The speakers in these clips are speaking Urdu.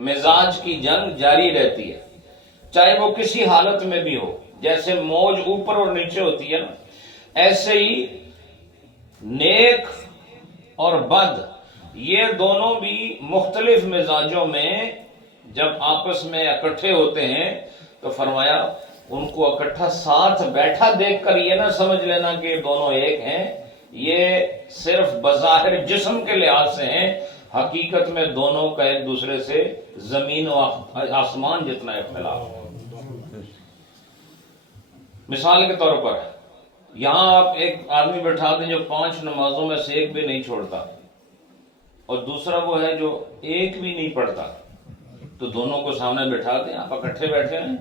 مزاج کی جنگ جاری رہتی ہے، چاہے وہ کسی حالت میں بھی ہو. جیسے موج اوپر اور نیچے ہوتی ہے نا، ایسے ہی نیک اور بد یہ دونوں بھی مختلف مزاجوں میں جب آپس میں اکٹھے ہوتے ہیں تو فرمایا ان کو اکٹھا ساتھ بیٹھا دیکھ کر یہ نہ سمجھ لینا کہ یہ دونوں ایک ہیں. یہ صرف بظاہر جسم کے لحاظ سے ہیں، حقیقت میں دونوں کا ایک دوسرے سے زمین و آسمان جتنا اختلاف ہے. مثال کے طور پر یہاں آپ ایک آدمی بٹھا دیں جو 5 نمازوں میں سے ایک بھی نہیں چھوڑتا، اور دوسرا وہ ہے جو ایک بھی نہیں پڑھتا، تو دونوں کو سامنے بٹھا دیں. آپ اکٹھے بیٹھے ہیں.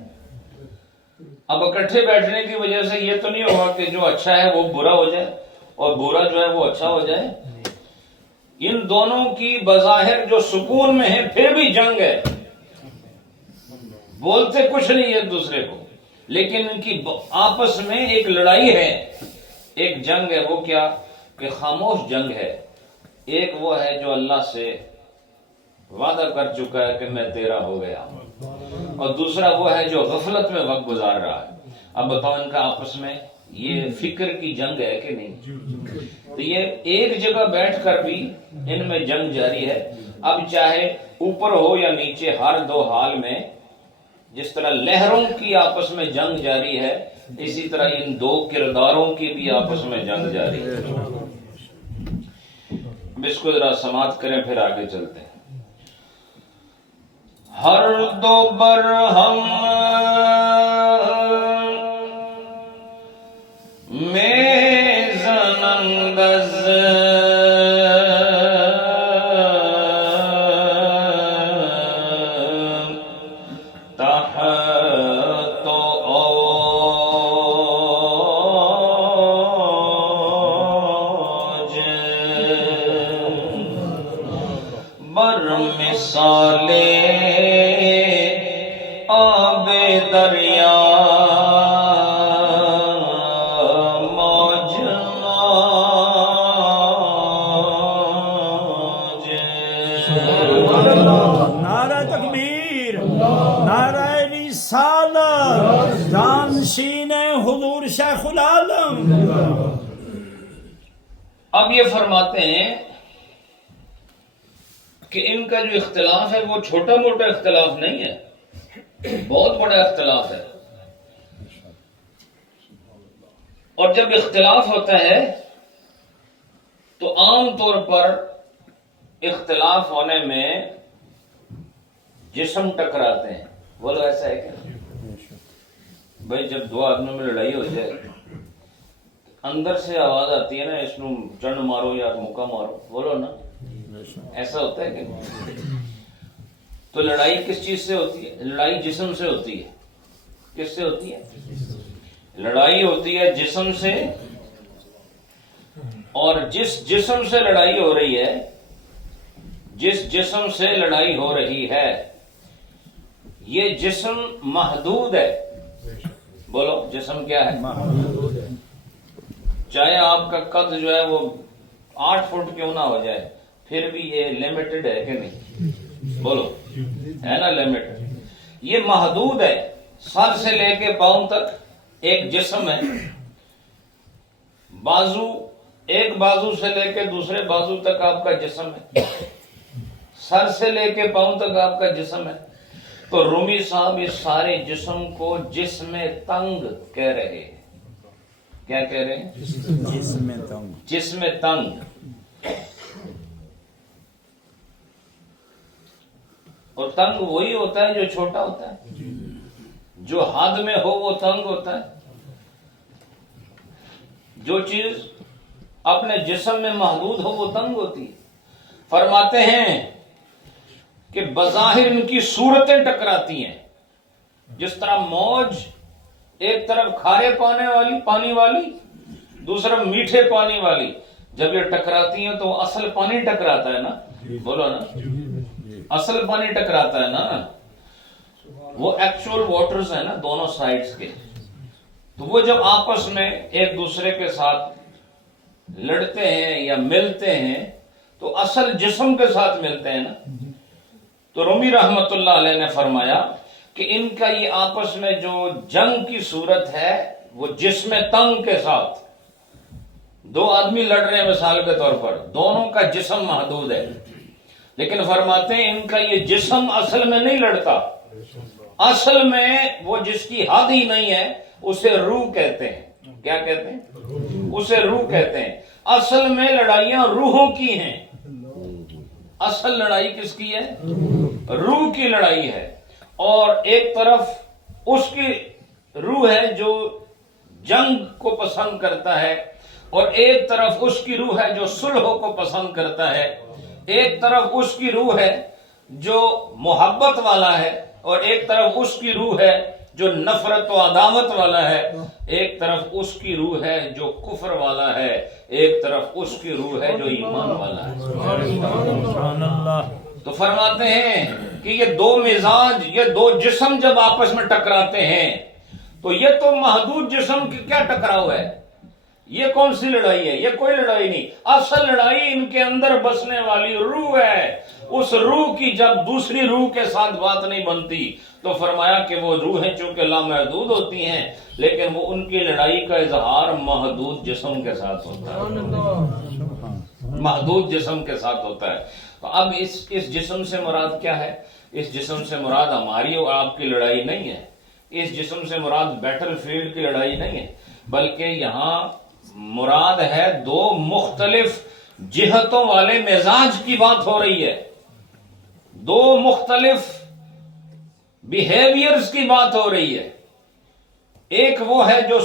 اب اکٹھے بیٹھنے کی وجہ سے یہ تو نہیں ہوگا کہ جو اچھا ہے وہ برا ہو جائے اور برا جو ہے وہ اچھا ہو جائے. ان دونوں کی بظاہر جو سکون میں ہے پھر بھی جنگ ہے، بولتے کچھ نہیں ایک دوسرے کو، لیکن ان کی آپس میں ایک لڑائی ہے، ایک جنگ ہے. وہ کیا کہ خاموش جنگ ہے. ایک وہ ہے جو اللہ سے وعدہ کر چکا ہے کہ میں تیرا ہو گیا، اور دوسرا وہ ہے جو غفلت میں وقت گزار رہا ہے. اب بتاؤ ان کا آپس میں یہ فکر کی جنگ ہے کہ نہیں؟ تو یہ ایک جگہ بیٹھ کر بھی ان میں جنگ جاری ہے. اب چاہے اوپر ہو یا نیچے، ہر دو حال میں جس طرح لہروں کی آپس میں جنگ جاری ہے، اسی طرح ان دو کرداروں کی بھی آپس میں جنگ جاری ہے. اب اس کو ذرا سماعت کریں پھر آگے چلتے ہیں. ہر دو برہم میں زنندز تحت اوج بر مثالے آب دریا موج موج. نعرہ تکبیر، نعرہ رسالت، جانشین حضور شیخ العالم. اب یہ فرماتے ہیں کہ ان کا جو اختلاف ہے وہ چھوٹا موٹا اختلاف نہیں ہے، بہت بڑا اختلاف ہے. اور جب اختلاف ہوتا ہے تو عام طور پر اختلاف ہونے میں جسم ٹکراتے ہیں. بولو ایسا ہے کیا بھائی؟ جب دو آدمیوں میں لڑائی ہو جائے اندر سے آواز آتی ہے نا، اس کو چنڈ مارو یا مکہ مارو، بولو نا، ایسا ہوتا ہے کہ تو لڑائی کس چیز سے ہوتی ہے؟ لڑائی جسم سے ہوتی ہے. کس سے ہوتی ہے؟ لڑائی ہوتی ہے جسم سے. اور جس جسم سے لڑائی ہو رہی ہے، جس جسم سے لڑائی ہو رہی ہے، یہ جسم محدود ہے. بولو جسم کیا ہے؟ محدود ہے. چاہے آپ کا قد جو ہے وہ 8 فٹ کیوں نہ ہو جائے، پھر بھی یہ لمیٹڈ ہے کہ نہیں؟ بولو ہے نا لمیٹڈ. یہ محدود ہے. سر سے لے کے پاؤں تک ایک جسم ہے. بازو، ایک بازو سے لے کے دوسرے بازو تک آپ کا جسم ہے. سر سے لے کے پاؤں تک آپ کا جسم ہے. تو رومی صاحب اس سارے جسم کو جسم تنگ کہہ رہے ہیں. کیا کہہ رہے ہیں؟ جسم تنگ. جسم تنگ. اور تنگ وہی ہوتا ہے جو چھوٹا ہوتا ہے، جو حد میں ہو وہ تنگ ہوتا ہے. جو چیز اپنے جسم میں محدود ہو وہ تنگ ہوتی ہے. فرماتے ہیں کہ بظاہر ان کی صورتیں ٹکراتی ہیں. جس طرح موج ایک طرف کھارے پانی والی دوسرا میٹھے پانی والی، جب یہ ٹکراتی ہیں تو اصل پانی ٹکراتا ہے نا. بولو نا، اصل پانی ٹکراتا ہے نا. وہ ایکچوئل واٹرز ہیں نا دونوں سائڈز کے. تو وہ جب آپس میں ایک دوسرے کے ساتھ لڑتے ہیں یا ملتے ہیں تو اصل جسم کے ساتھ ملتے ہیں نا. تو رومی رحمت اللہ علیہ نے فرمایا کہ ان کا یہ آپس میں جو جنگ کی صورت ہے وہ جسم تنگ کے ساتھ، دو آدمی لڑ رہے ہیں مثال کے طور پر، دونوں کا جسم محدود ہے، لیکن فرماتے ہیں ان کا یہ جسم اصل میں نہیں لڑتا، اصل میں وہ جس کی حد ہی نہیں ہے اسے روح کہتے ہیں۔ کیا کہتے ہیں؟ اسے روح کہتے ہیں۔ اصل میں لڑائیاں روحوں کی ہیں، اصل لڑائی کس کی ہے؟ روح کی لڑائی ہے، اور ایک طرف اس کی روح ہے جو جنگ کو پسند کرتا ہے، اور ایک طرف اس کی روح ہے جو صلح کو پسند کرتا ہے، ایک طرف اس کی روح ہے جو محبت والا ہے، اور ایک طرف اس کی روح ہے جو نفرت و عداوت والا ہے، ایک طرف اس کی روح ہے جو کفر والا ہے، ایک طرف اس کی روح ہے جو ایمان والا ہے۔ سبحان اللہ۔ تو فرماتے ہیں کہ یہ دو مزاج، یہ دو جسم جب آپس میں ٹکراتے ہیں تو یہ تو محدود جسم کی کیا ٹکراؤ ہے، یہ کون سی لڑائی ہے؟ یہ کوئی لڑائی نہیں، اصل لڑائی ان کے اندر بسنے والی روح ہے۔ اس روح کی جب دوسری روح کے ساتھ بات نہیں بنتی تو فرمایا کہ وہ روحیں چونکہ لامحدود ہوتی ہیں لیکن وہ ان کی لڑائی کا اظہار محدود جسم کے ساتھ ہوتا ہے، محدود جسم کے ساتھ ہوتا ہے۔ تو اب اس جسم سے مراد کیا ہے؟ اس جسم سے مراد ہماری اور آپ کی لڑائی نہیں ہے، اس جسم سے مراد بیٹل فیلڈ کی لڑائی نہیں ہے، بلکہ یہاں مراد ہے دو مختلف جہتوں والے مزاج کی بات ہو رہی ہے، دو مختلف بیہیویئرز کی بات ہو رہی ہے۔ ایک وہ ہے جو